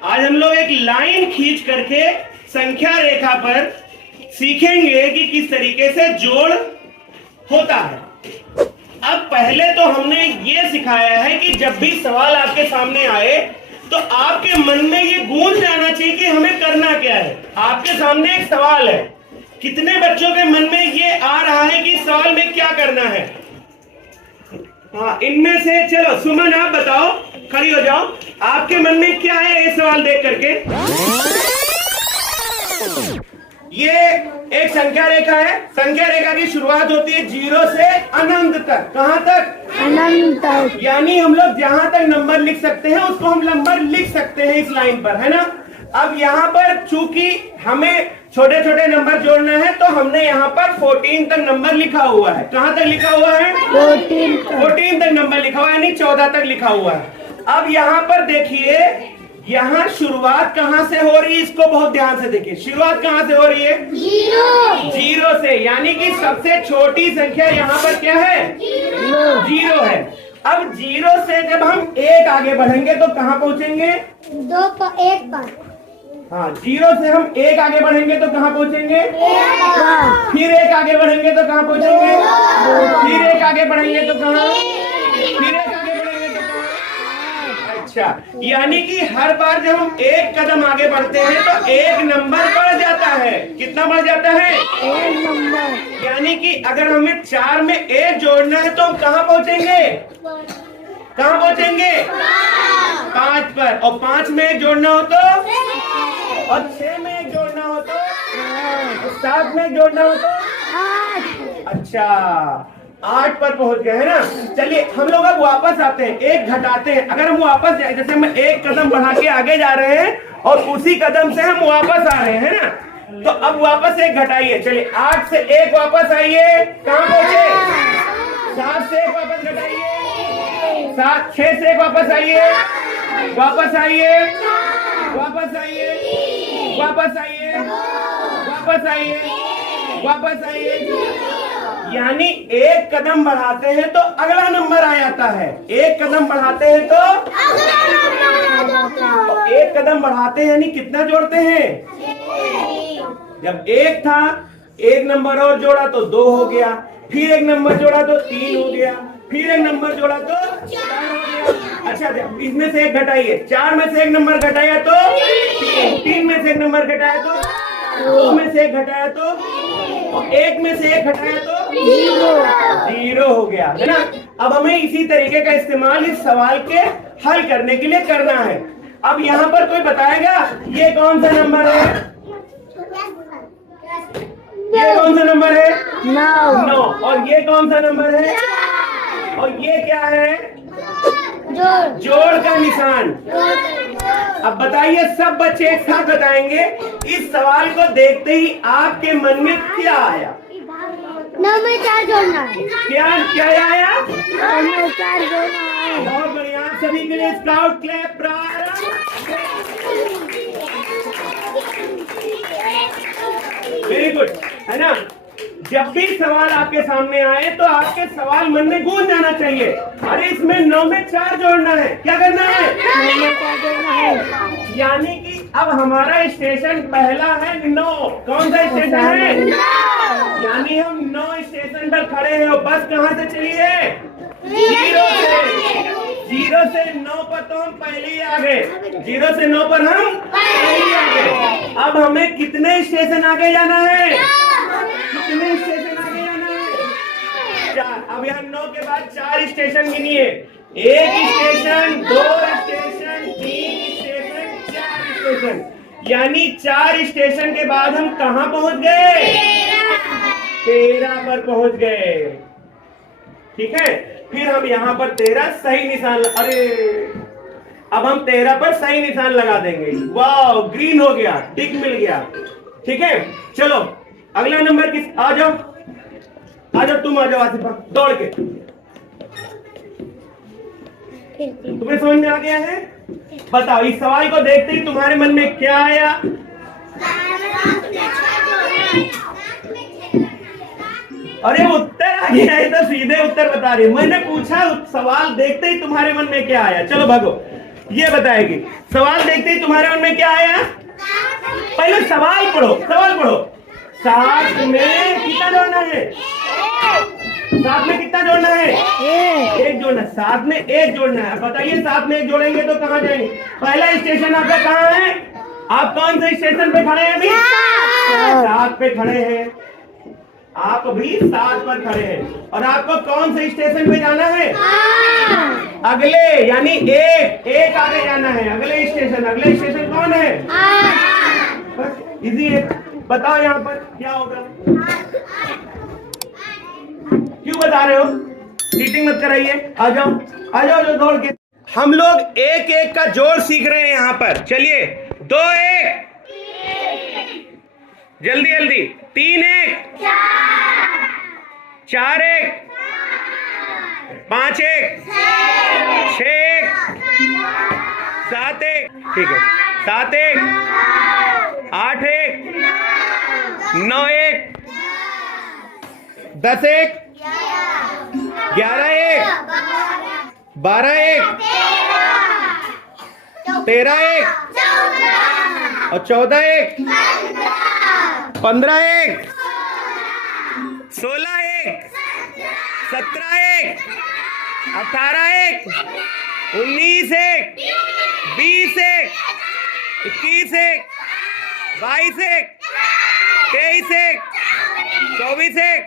आज हम लोग एक लाइन खींच करके संख्या रेखा पर सीखेंगे कि किस तरीके से जोड़ होता है। अब पहले तो हमने ये सिखाया है कि जब भी सवाल आपके सामने आए तो आपके मन में ये गूंज जाना चाहिए कि हमें करना क्या है। आपके सामने एक सवाल है, कितने बच्चों के मन में ये आ रहा है कि सवाल में क्या करना है? हाँ, इनमें से चलो सुमन आप बताओ, खड़ी हो जाओ, आपके मन में क्या है ये सवाल देख करके? ये एक संख्या रेखा है। संख्या रेखा की शुरुआत होती है 0 से अनंत तक। कहां तक? अनंत तक। यानी हम लोग जहां तक नंबर लिख सकते हैं उसको हम नंबर लिख सकते हैं इस लाइन पर, है ना। अब यहाँ पर चूंकि हमें छोटे छोटे नंबर जोड़ना है तो हमने यहाँ पर 14 तक नंबर लिखा हुआ है। कहां तक लिखा हुआ है? 14 तक नंबर लिखा हुआ है, यानी 14 तक लिखा हुआ है। अब यहाँ पर देखिए, यहाँ शुरुआत कहाँ से हो रही है, इसको बहुत ध्यान से देखिए। शुरुआत कहाँ से हो रही है? 0 से, यानी कि सबसे छोटी संख्या यहाँ पर क्या है? 0 है। अब 0 से जब हम 1 आगे बढ़ेंगे तो कहाँ पहुंचेंगे? 2 पर 1 पर। हाँ, 0 से हम 1 आगे बढ़ेंगे तो कहाँ पहुंचेंगे? फिर 1 आगे बढ़ेंगे तो कहाँ पहुंचेंगे? फिर 1 आगे बढ़ेंगे तो कहाँ? फिर 1 आगे बढ़ेंगे तो कहाँ? अच्छा, यानी कि हर बार जब हम 1 कदम आगे बढ़ते हैं तो 1 नंबर बढ़ जाता है। कितना बढ़ जाता है? 1 नंबर। यानी कि अगर हमें 4 में 1 जोड़ना है तो हम कहाँ पहुंचेंगे? कहाँ पहुंचेंगे? 5 पर। और 5 में 1 जोड़ना हो तो, और 6 में 1 जोड़ना हो तो, 7 में 1 जोड़ना हो तो 8। अच्छा, 8 पर पहुंच गए, है ना। चलिए हम लोग अब वापस आते हैं, 1 घटाते हैं। अगर हम वापस जाए, जैसे हम 1 कदम बढ़ा के आगे जा रहे हैं और उसी कदम से हम वापस आ रहे हैं ना, तो अब वापस 1 घटाइए। चलिए 8 से 1 वापस आइए, कहाँ पहुंचे? 7 से 1 वापस घटाइए, 6 से 1 वापस आइए, वापस आइए, वापस आइए, वापस आइए, वापस आइए, वापस आइए। यानी 1 कदम बढ़ाते हैं तो अगला नंबर आ जाता है। 1 कदम बढ़ाते हैं तो 1 कदम बढ़ाते हैं, यानी कितना जोड़ते हैं? जब 1 था, 1 नंबर और जोड़ा तो 2 हो गया, फिर 1 नंबर जोड़ा तो 3 हो गया, फिर 1 नंबर जोड़ा तो 4 हो गया। अच्छा, इसमें से 1 घटाइए, 4 में से 1 नंबर घटाया तो 3 में से 1 नंबर घटाया तो 2 में से 1 घटाया तो, और 1 में से 1 घटाया तो 0 हो गया, है ना। अब हमें इसी तरीके का इस्तेमाल इस सवाल के हल करने के लिए करना है। अब यहाँ पर कोई बताएगा ये कौन सा नंबर है? ये कौन सा नंबर है? 9। और ये कौन सा नंबर है? और ये क्या है? जोड़ का निशान। अब बताइए, सब बच्चे एक साथ बताएंगे, इस सवाल को देखते ही आपके मन में क्या आया? 9 में 4 जोड़ना है। क्या आया? 9 में 4 जोड़ना है। बहुत बढ़िया, आप सभी के लिए स्काउट क्लैप प्रारंभ। वेरी गुड, है ना। जब भी सवाल आपके सामने आए तो आपके सवाल मन में गूंज जाना चाहिए, अरे इसमें 9 में 4 जोड़ना है। क्या करना है? 9 में 4 जोड़ना है। यानी कि अब हमारा स्टेशन पहला है 9। कौन सा स्टेशन है? यानी हम 9 स्टेशन पर खड़े हैं और बस कहाँ से चली है? 0 से 9 पर तो हम पहले ही आ गए। 0 से 9 पर हम पहले ही आ गए। अब हमें कितने स्टेशन आगे जाना है? कितने स्टेशन आगे जाना है? 4। अब यहाँ 9 के बाद 4 स्टेशन गिनिए। 1 स्टेशन, 2 स्टेशन, 3 स्टेशन, 4 स्टेशन। यानी 4 स्टेशन के बाद हम कहाँ पहुंच गए? 13 पर पहुंच गए। ठीक है, फिर हम यहाँ पर 13 सही निशान, अरे अब हम 13 पर सही निशान लगा देंगे। वाह, ग्रीन हो गया, टिक मिल गया। ठीक है, चलो अगला नंबर किस? आ जाओ, आ जाओ, तुम आ जाओ आसिफा, दौड़ के। तुम्हें समझ में आ गया है? बताओ, इस सवाल को देखते ही तुम्हारे मन में क्या आया? अरे उत्तर आ गया है तो सीधे उत्तर बता रही। मैंने पूछा सवाल देखते ही तुम्हारे मन में क्या आया? चलो भागो, ये बताएगी। सवाल देखते ही तुम्हारे मन में क्या आया? पहले सवाल पढ़ो, सवाल पढ़ो। 7 में कितना जोड़ना है? 7 में कितना जोड़ना है? एक जोड़ना। 7 में 1 जोड़ना है। बताइए 7 में 1 जोड़ेंगे तो कहाँ जाएंगे? पहला स्टेशन आपका कहाँ है? आप कौन से स्टेशन पे खड़े हैं अभी? 7 पे खड़े हैं। आप अभी 7 पर खड़े हैं और आपको कौन से स्टेशन पे जाना है? अगले, यानी एक आगे जाना है। अगले स्टेशन कौन है? बस इजी है। बताओ यहाँ पर क्या होगा? क्यों बता रहे हो? चीटिंग मत कराइए। आ जाओ जो दौड़ के। हम लोग एक एक का जोड़ सीख रहे हैं यहाँ पर। चलिए 2 1, जल्दी जल्दी। 3 1, 4 1, 5 1, 6 1, 7 1, ठीक है 7 1, 8 1, 9 1, 10 1, 11 1, 12 1, 13 1, और 14 1, 15 1, 16 1, 17 1, 18 1, 19 1, 20 1, 21 1, 22 1, 23 1, 24 1,